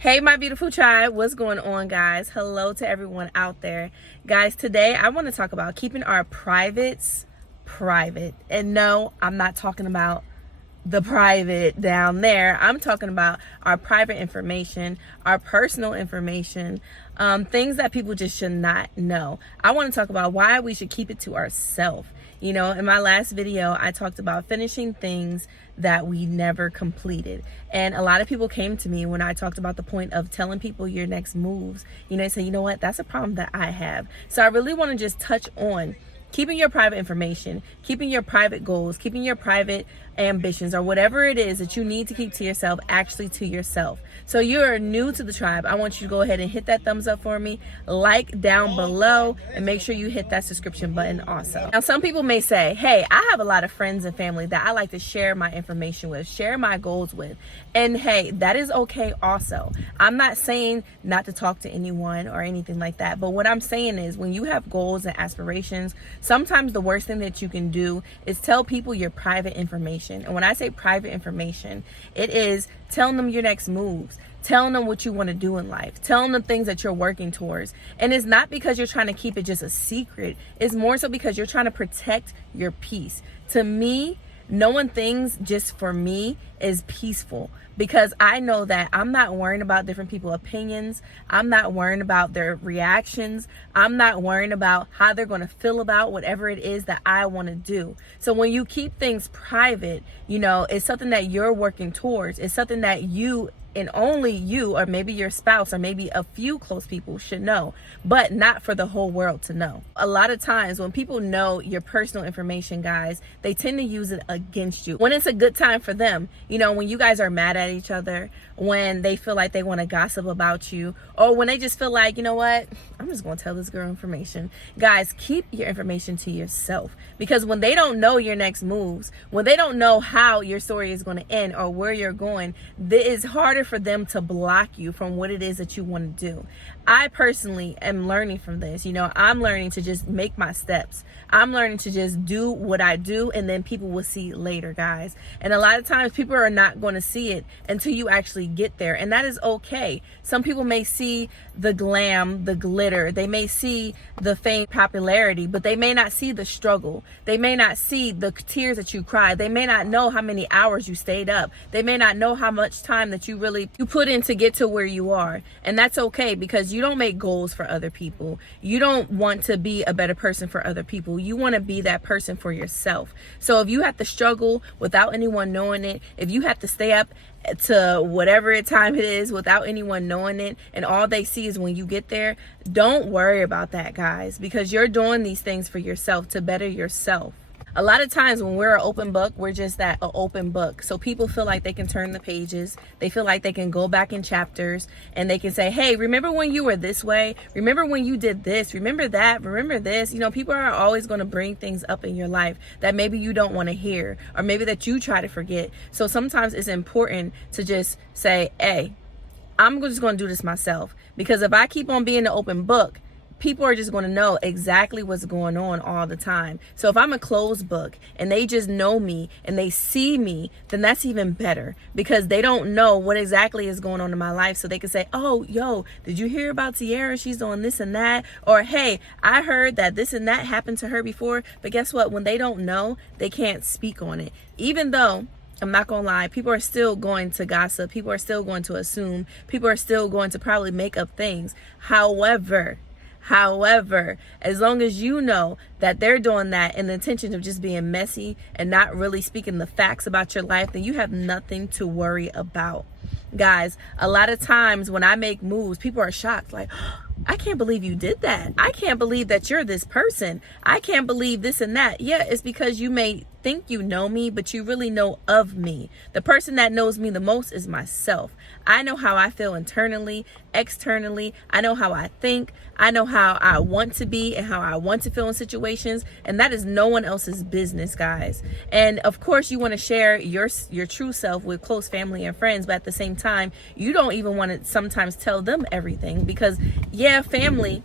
Hey my beautiful tribe, what's going on guys? Hello to everyone out there. Guys, today I want to talk about keeping our privates private. And no, I'm not talking about the private down there. I'm talking about our private information, our personal information, things that people just should not know. I want to talk about why we should keep it to ourselves. You know, in my last video, I talked about finishing things that we never completed. And a lot of people came to me when I talked about the point of telling people your next moves. You know, they say, you know what, that's a problem that I have. So I really want to just touch on keeping your private information, keeping your private goals, keeping your private ambitions, or whatever it is that you need to keep to yourself, actually to yourself. So you're new to the tribe, I want you to go ahead and hit that thumbs up for me, like down below, and make sure you hit that subscription button also. Now, some people may say, hey, I have a lot of friends and family that I like to share my information with, share my goals with. And hey, that is okay also. I'm not saying not to talk to anyone or anything like that. But what I'm saying is when you have goals and aspirations, sometimes the worst thing that you can do is tell people your private information. And when I say private information, it is telling them your next moves, telling them what you want to do in life, telling them things that you're working towards. And it's not because you're trying to keep it just a secret. It's more so because you're trying to protect your peace. To me, knowing things just for me is peaceful, because I know that I'm not worrying about different people's opinions. I'm not worrying about their reactions. I'm not worrying about how they're going to feel about whatever it is that I want to do. So when you keep things private, you know, it's something that you're working towards. It's something that you and only you, or maybe your spouse, or maybe a few close people should know, but not for the whole world to know. A lot of times when people know your personal information, guys, they tend to use it against you when it's a good time for them. You know, when you guys are mad at each other, when they feel like they want to gossip about you, or when they just feel like, you know what, I'm just going to tell this girl information. Guys, keep your information to yourself, because when they don't know your next moves, when they don't know how your story is going to end or where you're going, it is harder for them to block you from what it is that you want to do. I personally am learning from this. You know, I'm learning to just make my steps. I'm learning to just do what I do, and then people will see later, guys. And a lot of times people are not going to see it until you actually get there, and that is okay. Some people may see the glam, the glitter, they may see the fame, popularity, but they may not see the struggle. They may not see the tears that you cried. They may not know how many hours you stayed up. They may not know how much time that you put in to get to where you are. And that's okay, because you don't make goals for other people. You don't want to be a better person for other people. You want to be that person for yourself. So if you have to struggle without anyone knowing it, if you have to stay up to whatever time it is without anyone knowing it, and all they see is when you get there, don't worry about that, guys, because you're doing these things for yourself, to better yourself. A lot of times when we're an open book, we're just that, an open book. So people feel like they can turn the pages. They feel like they can go back in chapters and they can say, hey, remember when you were this way? Remember when you did this? Remember that? Remember this? You know, people are always going to bring things up in your life that maybe you don't want to hear, or maybe that you try to forget. So sometimes it's important to just say, hey, I'm just going to do this myself, because if I keep on being an open book, people are just going to know exactly what's going on all the time. So if I'm a closed book and they just know me and they see me, then that's even better, because they don't know what exactly is going on in my life. So they can say, oh, yo, did you hear about Tiera? She's doing this and that. Or, hey, I heard that this and that happened to her before. But guess what? When they don't know, they can't speak on it. Even though, I'm not gonna lie, people are still going to gossip. People are still going to assume. People are still going to probably make up things. However, as long as you know that they're doing that in the intention of just being messy and not really speaking the facts about your life, then you have nothing to worry about. Guys, a lot of times when I make moves, people are shocked, like, I can't believe you did that. I can't believe that you're this person. I can't believe this and that. Yeah, it's because you may think you know me, but you really know of me. The person that knows me the most is myself. I know how I feel internally, externally. I know how I think. I know how I want to be and how I want to feel in situations, and that is no one else's business, guys. And of course, you want to share your true self with close family and friends, but at the same time, you don't even want to sometimes tell them everything, because yeah, family,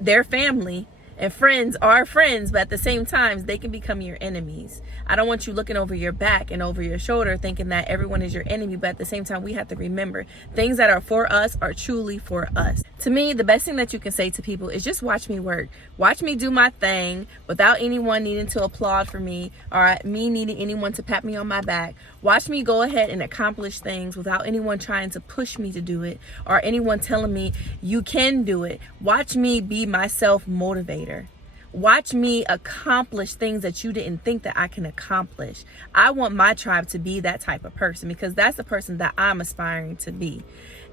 their family, And friends are friends, but at the same time, they can become your enemies. I don't want you looking over your back and over your shoulder thinking that everyone is your enemy, but at the same time, we have to remember things that are for us are truly for us. To me, the best thing that you can say to people is just watch me work. Watch me do my thing without anyone needing to applaud for me or me needing anyone to pat me on my back. Watch me go ahead and accomplish things without anyone trying to push me to do it or anyone telling me you can do it. Watch me be my self-motivator. Watch me accomplish things that you didn't think that I can accomplish. I want my tribe to be that type of person because that's the person that I'm aspiring to be.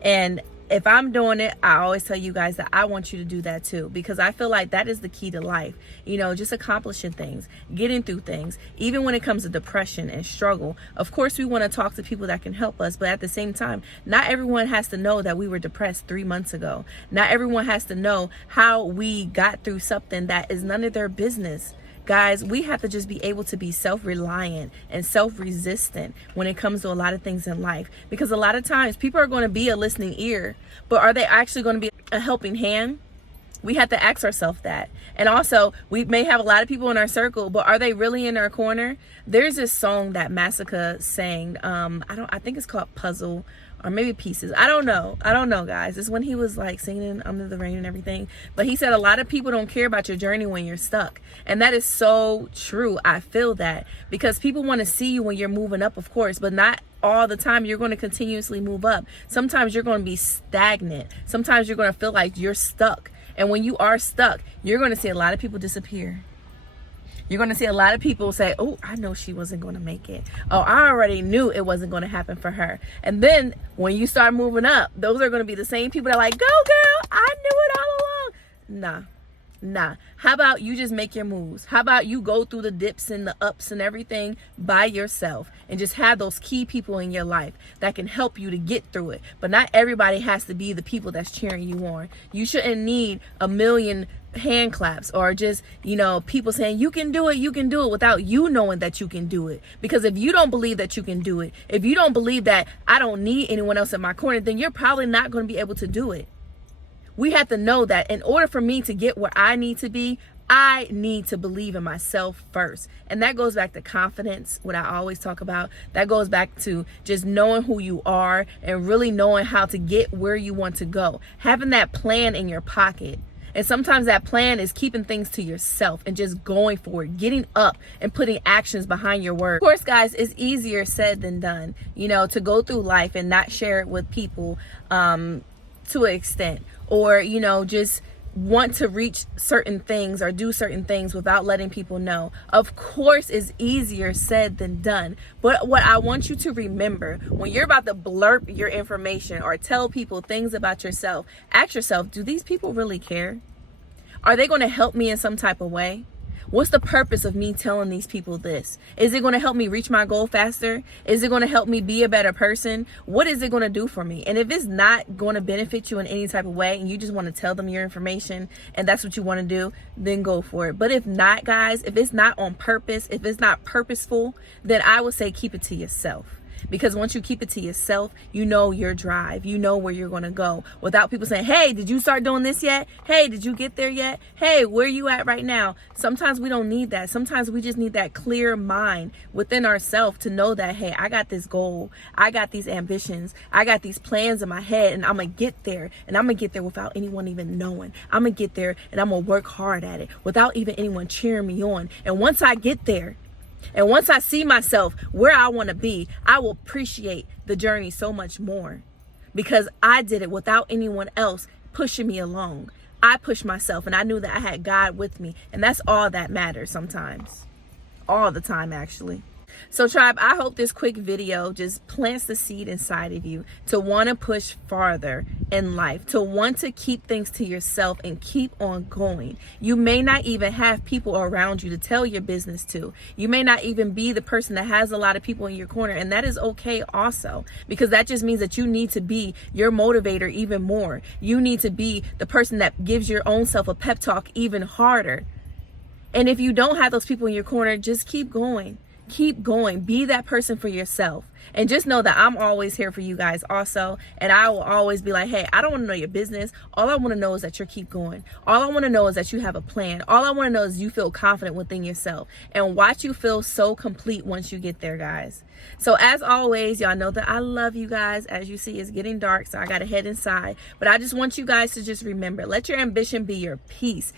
And if I'm doing it, I always tell you guys that I want you to do that too, because I feel like that is the key to life. You know, just accomplishing things, getting through things, even when it comes to depression and struggle. Of course, we want to talk to people that can help us, but at the same time, not everyone has to know that we were depressed 3 months ago. Not everyone has to know how we got through something that is none of their business. Guys, we have to just be able to be self-reliant and self-resistant when it comes to a lot of things in life. Because a lot of times people are going to be a listening ear, but are they actually going to be a helping hand? We have to ask ourselves that. And also, we may have a lot of people in our circle, but are they really in our corner? There's this song that Massacre sang. I think it's called Puzzle or maybe Pieces. I don't know, guys. It's when he was like singing Under the Rain and everything. But he said a lot of people don't care about your journey when you're stuck. And that is so true. I feel that because people want to see you when you're moving up, of course, but not all the time you're going to continuously move up. Sometimes you're going to be stagnant. Sometimes you're going to feel like you're stuck. And when you are stuck, you're going to see a lot of people disappear. You're going to see a lot of people say, oh, I know she wasn't going to make it. Oh, I already knew it wasn't going to happen for her. And then when you start moving up, those are going to be the same people that are like, go girl, I knew it all along. Nah. How about you just make your moves? How about you go through the dips and the ups and everything by yourself and just have those key people in your life that can help you to get through it. But not everybody has to be the people that's cheering you on. You shouldn't need a million hand claps or just, people saying you can do it without you knowing that you can do it. Because if you don't believe that you can do it, if you don't believe that I don't need anyone else in my corner, then you're probably not going to be able to do it. We have to know that in order for me to get where I need to be, I need to believe in myself first. And that goes back to confidence, what I always talk about. That goes back to just knowing who you are and really knowing how to get where you want to go. Having that plan in your pocket. And sometimes that plan is keeping things to yourself and just going for it, getting up and putting actions behind your word. Of course, guys, it's easier said than done, to go through life and not share it with people to an extent. Or, just want to reach certain things or do certain things without letting people know. Of course, it's easier said than done. But what I want you to remember, when you're about to blurb your information or tell people things about yourself, ask yourself, do these people really care? Are they going to help me in some type of way? What's the purpose of me telling these people this? Is it going to help me reach my goal faster? Is it going to help me be a better person? What is it going to do for me? And if it's not going to benefit you in any type of way and you just want to tell them your information and that's what you want to do, then go for it. But if not, guys, if it's not on purpose, if it's not purposeful, then I would say keep it to yourself. Because once you keep it to yourself, you know your drive. You know where you're going to go without people saying, hey, did you start doing this yet? Hey, did you get there yet? Hey, where are you at right now? Sometimes we don't need that. Sometimes we just need that clear mind within ourselves to know that, hey, I got this goal. I got these ambitions. I got these plans in my head and I'm going to get there. And I'm going to get there without anyone even knowing. I'm going to get there and I'm going to work hard at it without even anyone cheering me on. And once I get there, and once I see myself where I want to be, I will appreciate the journey so much more because I did it without anyone else pushing me along. I pushed myself and I knew that I had God with me. And that's all that matters sometimes. All the time, actually. So tribe, I hope this quick video just plants the seed inside of you to want to push farther in life, to want to keep things to yourself and keep on going. You may not even have people around you to tell your business to. You may not even be the person that has a lot of people in your corner, and that is okay also, because that just means that you need to be your motivator even more. You need to be the person that gives your own self a pep talk even harder. And if you don't have those people in your corner, just keep going. keep going. Be that person for yourself. And just know that I'm always here for you guys also. And I will always be like, hey, I don't want to know your business. All I want to know is that you keep going. All I want to know is that you have a plan. All I want to know is you feel confident within yourself and watch you feel so complete once you get there, guys. So as always, y'all know that I love you guys. As you see, it's getting dark, so I got to head inside. But I just want you guys to just remember, let your ambition be your peace.